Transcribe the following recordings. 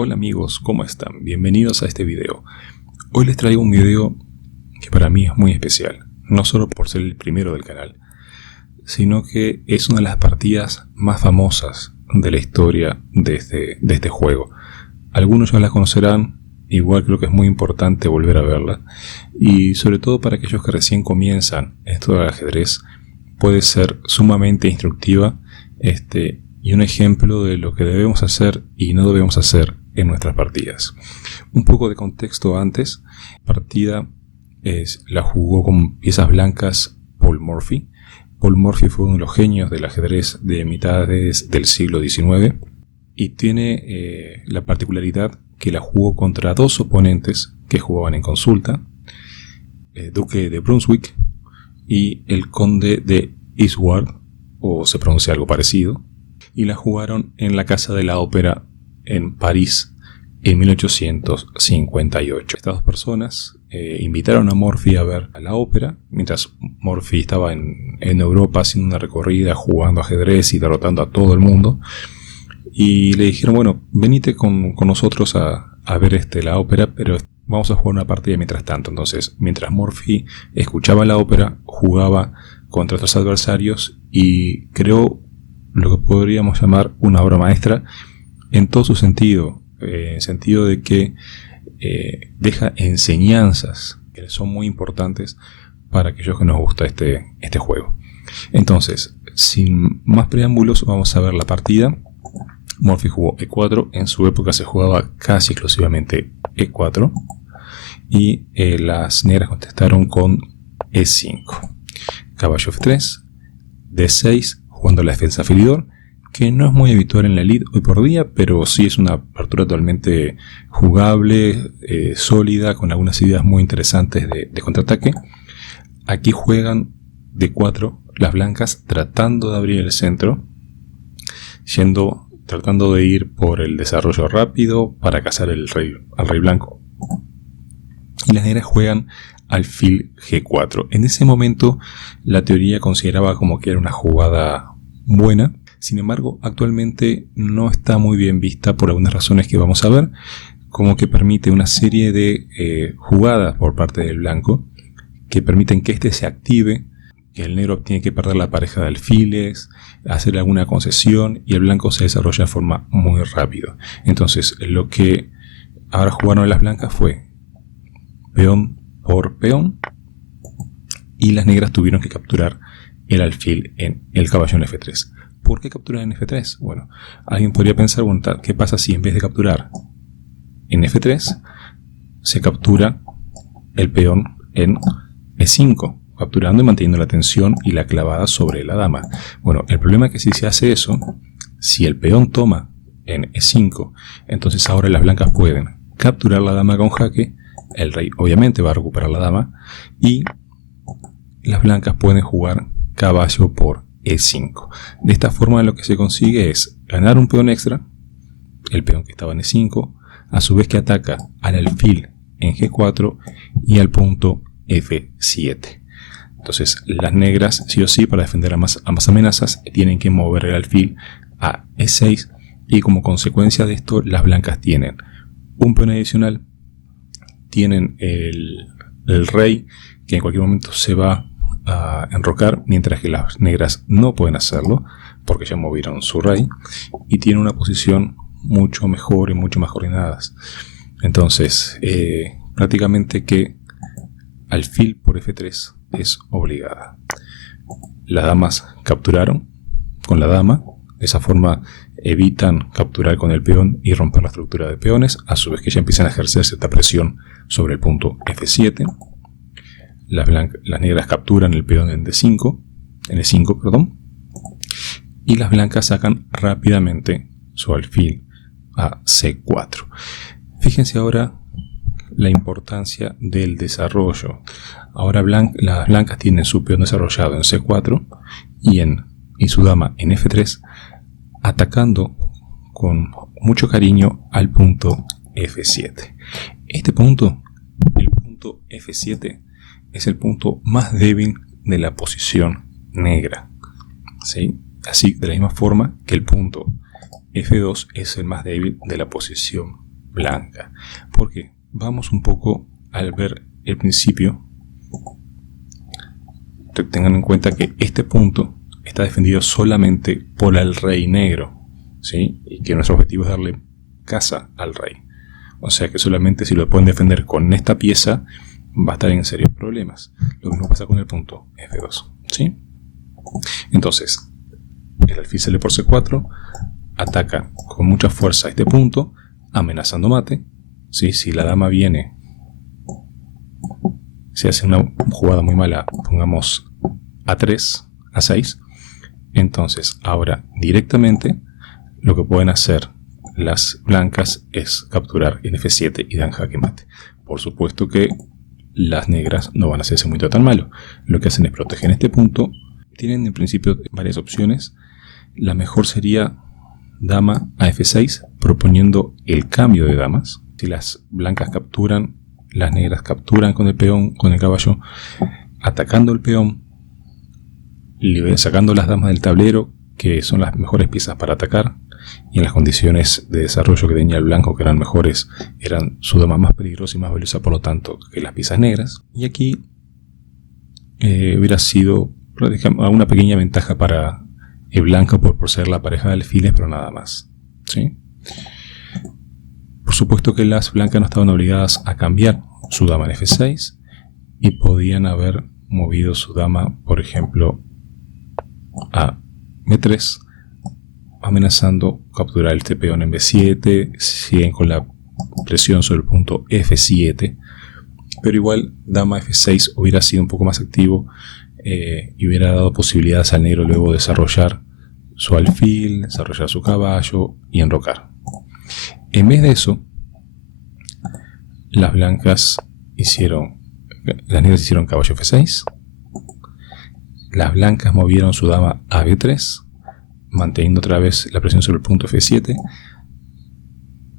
Hola amigos, ¿cómo están? Bienvenidos a este video. Hoy les traigo un video que para mí es muy especial, no solo por ser el primero del canal, sino que es una de las partidas más famosas de la historia de este juego. Algunos ya la conocerán, igual creo que es muy importante volver a verla, y sobre todo para aquellos que recién comienzan esto del ajedrez, puede ser sumamente instructiva y un ejemplo de lo que debemos hacer y no debemos hacer en nuestras partidas. Un poco de contexto antes. La partida la jugó con piezas blancas Paul Morphy. Paul Morphy fue uno de los genios del ajedrez de mitades del siglo XIX y tiene la particularidad que la jugó contra dos oponentes que jugaban en consulta, el duque de Brunswick y el conde de Eastward, o se pronuncia algo parecido, y la jugaron en la Casa de la Ópera en París en 1858. Estas dos personas invitaron a Morphy a ver la ópera, mientras Morphy estaba en Europa haciendo una recorrida, jugando ajedrez y derrotando a todo el mundo, y le dijeron, bueno, venite con nosotros a ver la ópera, pero vamos a jugar una partida mientras tanto. Entonces, mientras Morphy escuchaba la ópera, jugaba contra otros adversarios y creó lo que podríamos llamar una obra maestra en todo su sentido, en el sentido de que deja enseñanzas que son muy importantes para aquellos que nos gusta este juego. Entonces, sin más preámbulos, vamos a ver la partida. Morphy jugó E4, en su época se jugaba casi exclusivamente E4, y las negras contestaron con E5. Caballo F3, D6, jugando la defensa Filidor, que no es muy habitual en la elite hoy por día, pero sí es una apertura totalmente jugable, sólida, con algunas ideas muy interesantes de contraataque. Aquí juegan D4 las blancas, tratando de abrir el centro, tratando de ir por el desarrollo rápido para cazar al rey blanco. Y las negras juegan alfil G4. En ese momento la teoría consideraba como que era una jugada buena. Sin embargo, actualmente no está muy bien vista por algunas razones que vamos a ver, como que permite una serie de jugadas por parte del blanco que permiten que se active, que el negro tiene que perder la pareja de alfiles, hacer alguna concesión, y el blanco se desarrolla de forma muy rápida. Entonces, lo que ahora jugaron las blancas fue peón por peón, y las negras tuvieron que capturar el alfil en el caballo en F3. ¿Por qué capturar en F3? Bueno, alguien podría pensar, bueno, ¿qué pasa si en vez de capturar en F3 se captura el peón en E5, capturando y manteniendo la tensión y la clavada sobre la dama? Bueno, el problema es que si se hace eso, si el peón toma en E5, entonces ahora las blancas pueden capturar la dama con jaque, el rey obviamente va a recuperar la dama, y las blancas pueden jugar caballo por E5. De esta forma lo que se consigue es ganar un peón extra, el peón que estaba en E5, a su vez que ataca al alfil en G4 y al punto F7. Entonces las negras, sí o sí, para defender ambas amenazas, tienen que mover el alfil a E6, y como consecuencia de esto las blancas tienen un peón adicional, tienen el rey que en cualquier momento se va a enrocar, mientras que las negras no pueden hacerlo porque ya movieron su rey y tienen una posición mucho mejor y mucho más coordinadas. Entonces prácticamente que alfil por F3 es obligada. Las damas capturaron con la dama, de esa forma evitan capturar con el peón y romper la estructura de peones, a su vez que ya empiezan a ejercer cierta presión sobre el punto F7. Las negras capturan el peón en E5, perdón, y las blancas sacan rápidamente su alfil a C4. Fíjense ahora la importancia del desarrollo. Ahora las blancas tienen su peón desarrollado en C4 y su dama en F3, atacando con mucho cariño al punto F7. Este punto, el punto F7, es el punto más débil de la posición negra, ¿sí? Así, de la misma forma que el punto F2 es el más débil de la posición blanca. ¿Por qué? Vamos un poco al ver el principio. Tengan en cuenta que este punto está defendido solamente por el rey negro, ¿sí? Y que nuestro objetivo es darle caza al rey. O sea que solamente si lo pueden defender con esta pieza va a estar en serios problemas. Lo mismo pasa con el punto F2, ¿sí? Entonces, el alfil sale por C4, ataca con mucha fuerza este punto, amenazando mate, ¿sí? Si la dama viene, si hace una jugada muy mala, pongamos A3, A6, entonces ahora directamente lo que pueden hacer las blancas es capturar en F7 y dan jaque mate. Por supuesto que las negras no van a hacer ese movimiento tan malo. Lo que hacen es proteger este punto. Tienen en principio varias opciones. La mejor sería dama a F6, proponiendo el cambio de damas. Si las blancas capturan, las negras capturan con el peón, con el caballo, atacando el peón, sacando las damas del tablero, que son las mejores piezas para atacar, y en las condiciones de desarrollo que tenía el blanco, que eran mejores, eran su dama más peligrosa y más valiosa, por lo tanto, que las piezas negras. Y aquí hubiera sido una pequeña ventaja para el blanco por ser la pareja de alfiles, pero nada más, ¿sí? Por supuesto que las blancas no estaban obligadas a cambiar su dama en F6 y podían haber movido su dama, por ejemplo, a B3, amenazando capturar este peón en B7, siguen con la presión sobre el punto F7, pero igual dama F6 hubiera sido un poco más activo y hubiera dado posibilidades al negro luego desarrollar su alfil, desarrollar su caballo y enrocar. En vez de eso, las negras hicieron caballo F6, las blancas movieron su dama a B3, manteniendo otra vez la presión sobre el punto F7.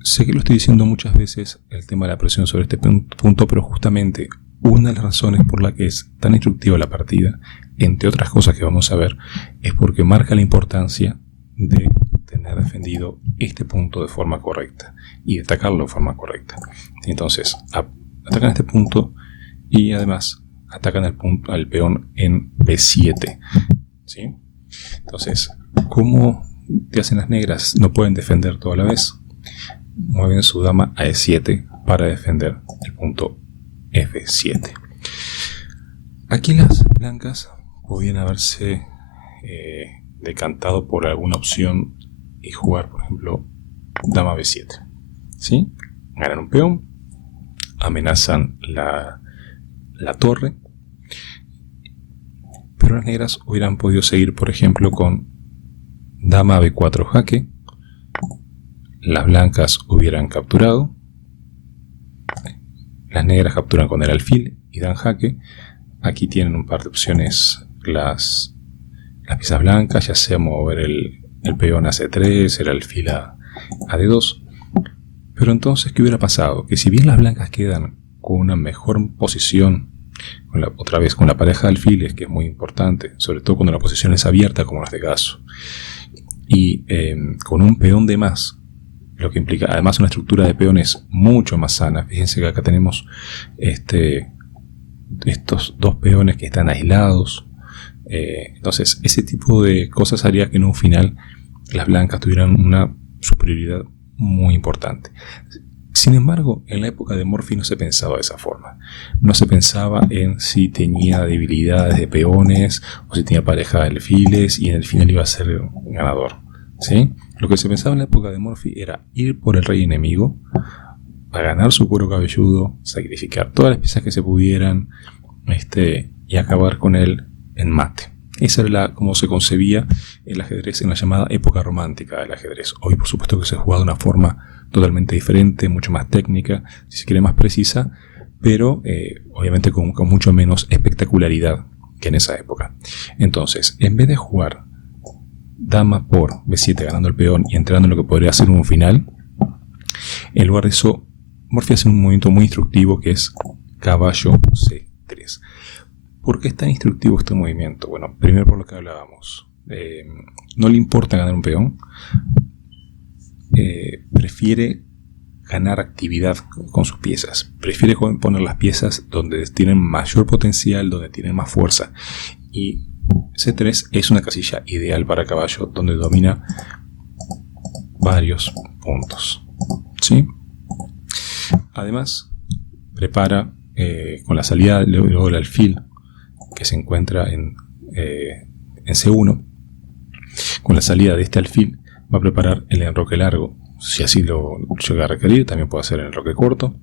Sé que lo estoy diciendo muchas veces el tema de la presión sobre este punto, pero justamente una de las razones por la que es tan instructiva la partida, entre otras cosas que vamos a ver, es porque marca la importancia de tener defendido este punto de forma correcta y de atacarlo de forma correcta. Entonces, atacan este punto y además atacan al peón en B7, ¿sí? Entonces, ¿cómo te hacen las negras? No pueden defender toda la vez. Mueven su dama a E7 para defender el punto F7. Aquí las blancas podían haberse decantado por alguna opción y jugar, por ejemplo, dama B7, ¿sí? Ganan un peón, amenazan la torre, pero las negras hubieran podido seguir, por ejemplo, con dama B4 jaque. Las blancas hubieran capturado, las negras capturan con el alfil y dan jaque. Aquí tienen un par de opciones las piezas blancas, ya sea mover el peón a C3, el alfil a D2. Pero entonces, ¿qué hubiera pasado? Que si bien las blancas quedan con una mejor posición, otra vez con la pareja de alfiles, que es muy importante, sobre todo cuando la posición es abierta, como en este caso, y con un peón de más, lo que implica además una estructura de peones mucho más sana. Fíjense que acá tenemos estos dos peones que están aislados. Entonces ese tipo de cosas haría que en un final las blancas tuvieran una superioridad muy importante. Sin embargo, en la época de Morphy no se pensaba de esa forma. No se pensaba en si tenía debilidades de peones o si tenía pareja de alfiles y en el final iba a ser ganador, ¿sí? Lo que se pensaba en la época de Morphy era ir por el rey enemigo, a ganar su cuero cabelludo, sacrificar todas las piezas que se pudieran y acabar con él en mate. Esa era como se concebía el ajedrez en la llamada época romántica del ajedrez. Hoy, por supuesto, que se juega de una forma totalmente diferente, mucho más técnica, si se quiere más precisa, pero obviamente con mucho menos espectacularidad que en esa época. Entonces, en vez de jugar dama por B7 ganando el peón y entrando en lo que podría ser un final, en lugar de eso, Morphy hace un movimiento muy instructivo que es caballo C3. ¿Por qué es tan instructivo este movimiento? Bueno, primero por lo que hablábamos. No le importa ganar un peón. Prefiere ganar actividad con sus piezas. Prefiere poner las piezas donde tienen mayor potencial, donde tienen más fuerza. Y C3 es una casilla ideal para caballo donde domina varios puntos, ¿sí? Además, prepara con la salida luego del alfil que se encuentra en C1. Con la salida de este alfil va a preparar el enroque largo, si así lo llega a requerir. También puede hacer el enroque corto,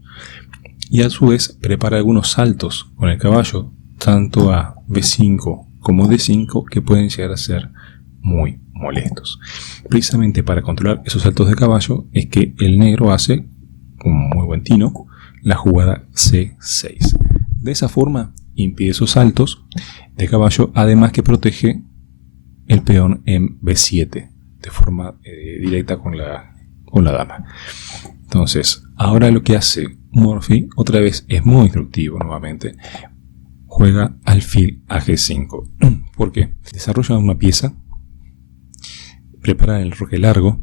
y a su vez prepara algunos saltos con el caballo, tanto a B5 como D5, que pueden llegar a ser muy molestos. Precisamente para controlar esos saltos de caballo es que el negro hace, con muy buen tino, la jugada C6. De esa forma impide esos saltos de caballo, además que protege el peón en B7 de forma directa con la dama. Entonces, ahora lo que hace Murphy otra vez es muy instructivo nuevamente. Juega alfil a G5. ¿Por qué? Desarrolla una pieza, prepara el enroque largo,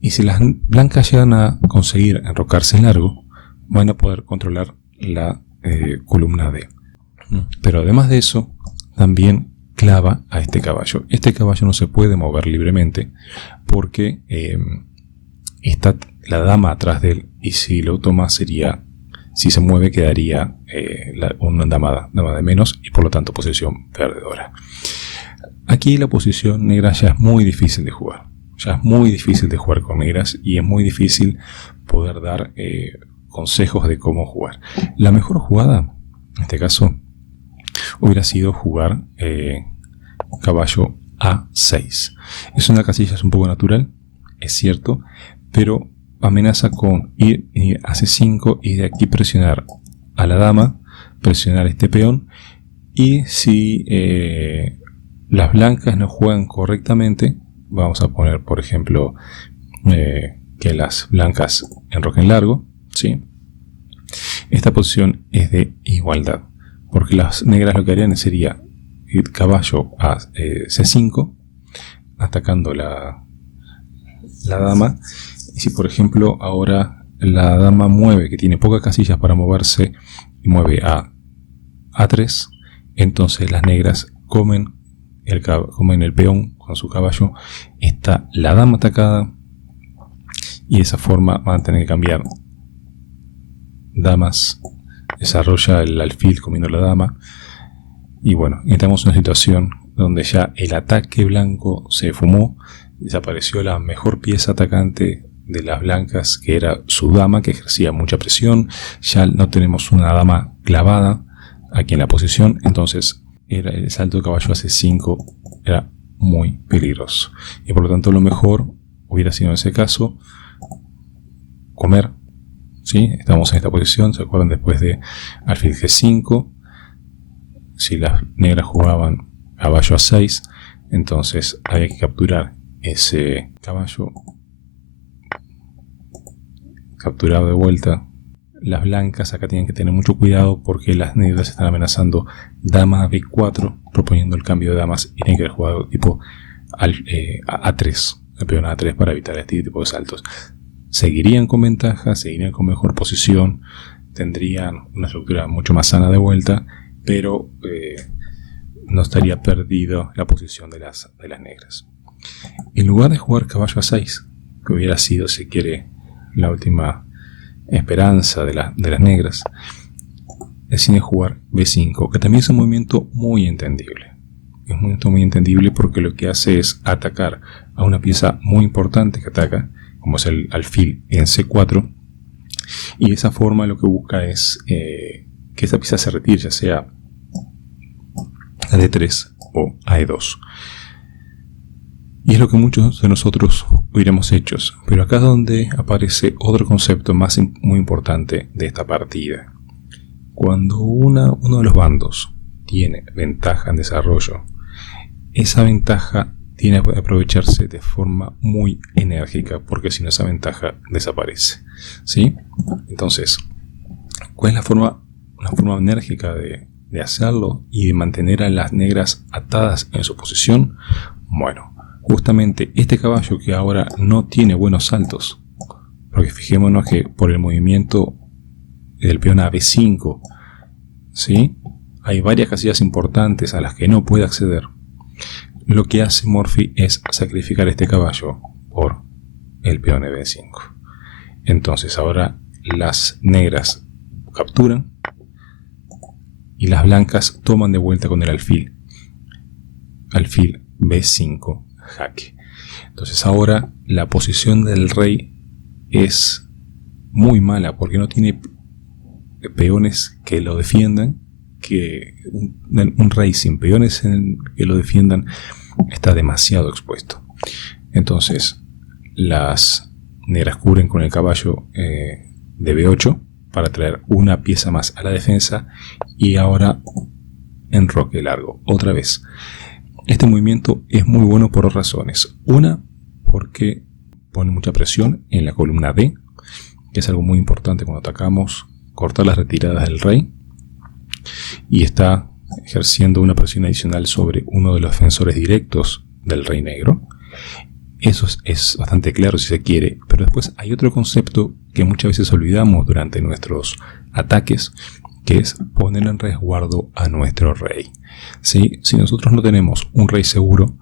y si las blancas llegan a conseguir enrocarse largo, van a poder controlar la columna D. Pero además de eso, también clava a este caballo. Este caballo no se puede mover libremente porque está la dama atrás de él, y si lo toma si se mueve quedaría una dama de menos, y por lo tanto posición perdedora. Aquí la posición negra ya es muy difícil de jugar. Ya es muy difícil de jugar con negras, y es muy difícil poder dar consejos de cómo jugar. La mejor jugada, en este caso, hubiera sido jugar caballo A6. Es una casilla un poco natural, es cierto, pero amenaza con ir a C5 y de aquí presionar a la dama, presionar este peón, y si las blancas no juegan correctamente, vamos a poner por ejemplo que las blancas enroquen largo, ¿sí? Esta posición es de igualdad, porque las negras lo que harían sería ir caballo a C5 atacando la dama. Y si por ejemplo ahora la dama mueve, que tiene pocas casillas para moverse, y mueve a A3, entonces las negras comen el peón con su caballo. Está la dama atacada, y de esa forma van a tener que cambiar damas. Desarrolla el alfil comiendo la dama, y bueno, entramos en una situación donde ya el ataque blanco se fumó. Desapareció la mejor pieza atacante de las blancas, que era su dama, que ejercía mucha presión. Ya no tenemos una dama clavada aquí en la posición, entonces el salto de caballo a C5 era muy peligroso, y por lo tanto lo mejor hubiera sido en ese caso comer. ¿Sí? Estamos en esta posición, ¿se acuerdan? Después de alfil G5, si las negras jugaban caballo a 6, entonces había que capturar ese caballo, capturado de vuelta. Las blancas acá tienen que tener mucho cuidado, porque las negras están amenazando dama a B4, proponiendo el cambio de damas, y tienen que haber jugado tipo A3, el peón a A3, para evitar este tipo de saltos. Seguirían con ventaja, seguirían con mejor posición, tendrían una estructura mucho más sana de vuelta, pero no estaría perdido la posición de las negras. En lugar de jugar caballo a 6, que hubiera sido, si quiere, la última esperanza de las negras, deciden jugar B5, que también es un movimiento muy entendible. Es un movimiento muy entendible porque lo que hace es atacar a una pieza muy importante que ataca, como es el alfil en C4, y de esa forma lo que busca es que esa pieza se retire, ya sea a D3 o a E2. Y es lo que muchos de nosotros hubiéramos hecho, pero acá es donde aparece otro concepto muy importante de esta partida. Cuando uno de los bandos tiene ventaja en desarrollo, esa ventaja tiene que aprovecharse de forma muy enérgica, porque si no, esa ventaja desaparece, ¿sí? Entonces, ¿cuál es la forma enérgica de hacerlo y de mantener a las negras atadas en su posición? Bueno, justamente este caballo, que ahora no tiene buenos saltos, porque fijémonos que por el movimiento del peón a B5, ¿sí?, hay varias casillas importantes a las que no puede acceder. Lo que hace Morphy es sacrificar este caballo por el peón de B5. Entonces ahora las negras capturan y las blancas toman de vuelta con el alfil B5 jaque. Entonces ahora la posición del rey es muy mala porque no tiene peones que lo defiendan, que un rey sin peones que lo defiendan está demasiado expuesto. Entonces las negras cubren con el caballo de B8 para traer una pieza más a la defensa y ahora enroque largo otra vez. Este movimiento es muy bueno por dos razones. Una, porque pone mucha presión en la columna D, que es algo muy importante cuando atacamos, cortar las retiradas del rey, y está ejerciendo una presión adicional sobre uno de los defensores directos del rey negro. Eso es bastante claro si se quiere, pero después hay otro concepto que muchas veces olvidamos durante nuestros ataques, que es poner en resguardo a nuestro rey. ¿Sí? Si nosotros no tenemos un rey seguro,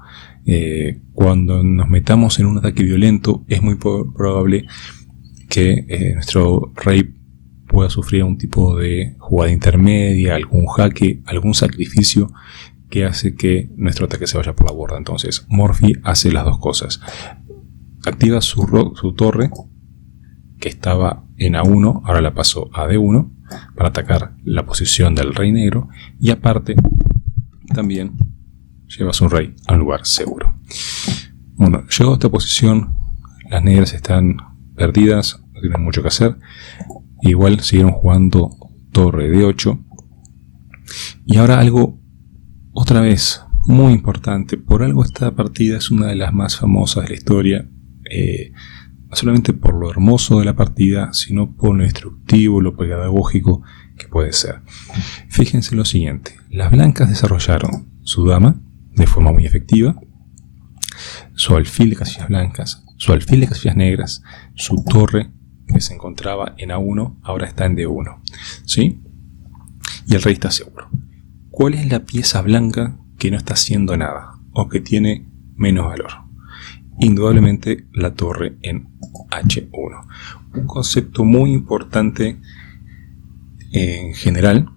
cuando nos metamos en un ataque violento es muy probable que nuestro rey pueda sufrir un tipo de jugada intermedia, algún jaque, algún sacrificio que hace que nuestro ataque se vaya por la borda. Entonces Morphy hace las dos cosas: activa su torre, que estaba en A1, ahora la pasó a D1 para atacar la posición del rey negro, y aparte también lleva a su rey a un lugar seguro. Bueno, llegó a esta posición, las negras están perdidas, no tienen mucho que hacer. Igual siguieron jugando torre D8. Y ahora algo, otra vez, muy importante. Por algo esta partida es una de las más famosas de la historia. No solamente por lo hermoso de la partida, sino por lo instructivo, lo pedagógico que puede ser. Fíjense lo siguiente. Las blancas desarrollaron su dama de forma muy efectiva, su alfil de casillas blancas, su alfil de casillas negras, su torre que se encontraba en A1 ahora está en D1, ¿sí? Y el rey está seguro. ¿Cuál es la pieza blanca que no está haciendo nada o que tiene menos valor? Indudablemente la torre en H1. Un concepto muy importante en general,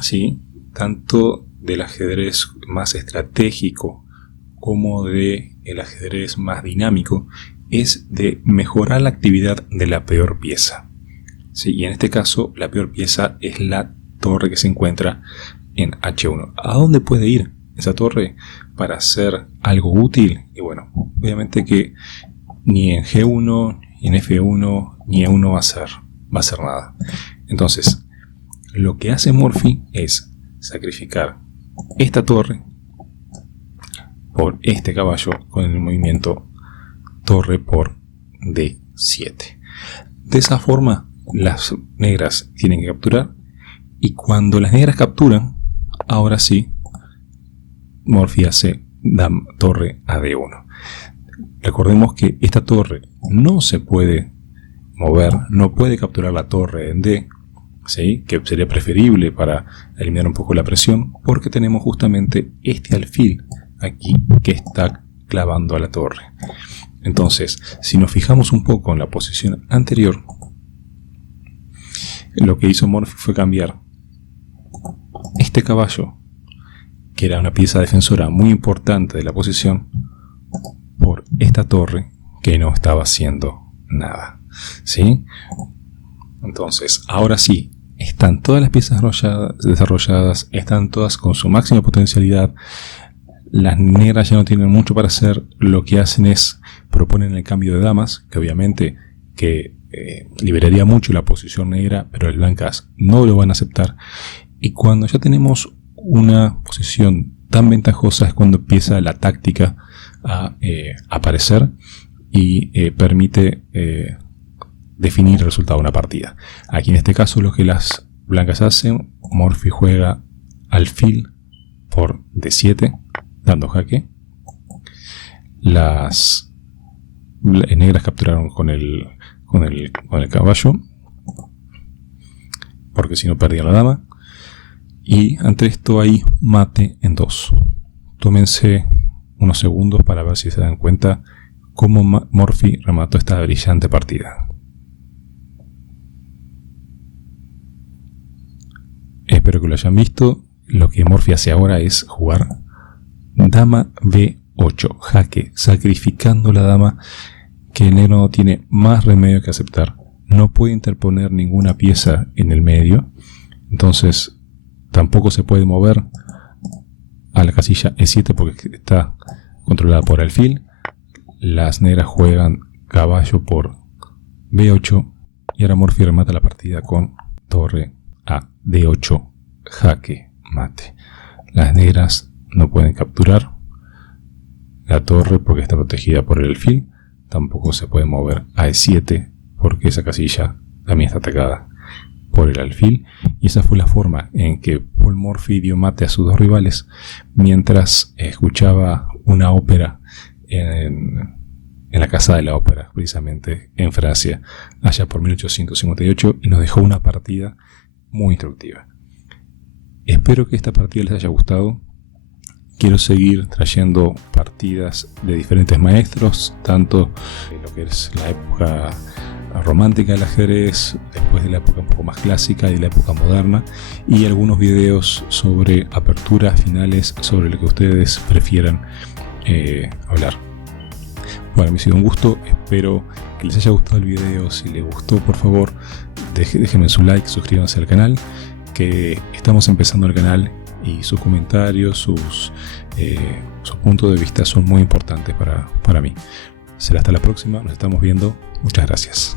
¿sí?, tanto del ajedrez más estratégico como del ajedrez más dinámico, es de mejorar la actividad de la peor pieza. ¿Sí? Y en este caso la peor pieza es la torre que se encuentra en H1. ¿A dónde puede ir esa torre para hacer algo útil? Y bueno, obviamente que ni en G1, ni en F1, ni E1 va a hacer nada. Entonces, lo que hace Morphy es sacrificar esta torre por este caballo con el movimiento torre por D7. De esa forma las negras tienen que capturar, y cuando las negras capturan, ahora sí Morphy hace torre a D1. Recordemos que esta torre no se puede mover, no puede capturar la torre en D, ¿sí?, que sería preferible para eliminar un poco la presión, porque tenemos justamente este alfil aquí que está clavando a la torre. Entonces, si nos fijamos un poco en la posición anterior, lo que hizo Morphy fue cambiar este caballo, que era una pieza defensora muy importante de la posición, por esta torre que no estaba haciendo nada, ¿sí? Entonces, ahora sí, están todas las piezas desarrolladas, están todas con su máxima potencialidad. Las negras ya no tienen mucho para hacer. Lo que hacen es proponen el cambio de damas, que obviamente que liberaría mucho la posición negra, pero las blancas no lo van a aceptar. Y cuando ya tenemos una posición tan ventajosa es cuando empieza la táctica a aparecer y permite definir el resultado de una partida. Aquí en este caso lo que las blancas hacen, Morphy juega alfil por D7 dando jaque. Las negras capturaron con con el caballo, porque si no perdía la dama. Y ante esto hay mate en 2. Tómense unos segundos para ver si se dan cuenta cómo Morphy remató esta brillante partida. Espero que lo hayan visto. Lo que Morphy hace ahora es jugar dama B8, jaque, sacrificando la dama, que el negro no tiene más remedio que aceptar. No puede interponer ninguna pieza en el medio, entonces tampoco se puede mover a la casilla E7 porque está controlada por alfil. Las negras juegan caballo por B8 y ahora Morphy remata la partida con torre a D8, jaque mate. Las negras no pueden capturar la torre porque está protegida por el alfil. Tampoco se puede mover a E7 porque esa casilla también está atacada por el alfil. Y esa fue la forma en que Paul Morphy dio mate a sus dos rivales mientras escuchaba una ópera en la Casa de la Ópera, precisamente en Francia, allá por 1858, y nos dejó una partida muy instructiva. Espero que esta partida les haya gustado. Quiero seguir trayendo partidas de diferentes maestros, tanto en lo que es la época romántica del ajedrez, después de la época un poco más clásica y de la época moderna, y algunos videos sobre aperturas finales, sobre lo que ustedes prefieran hablar. Bueno, me ha sido un gusto, espero que les haya gustado el video. Si les gustó, por favor, déjenme su like, suscríbanse al canal, que estamos empezando el canal y sus comentarios, sus puntos de vista son muy importantes para mí. Será hasta la próxima, nos estamos viendo, muchas gracias.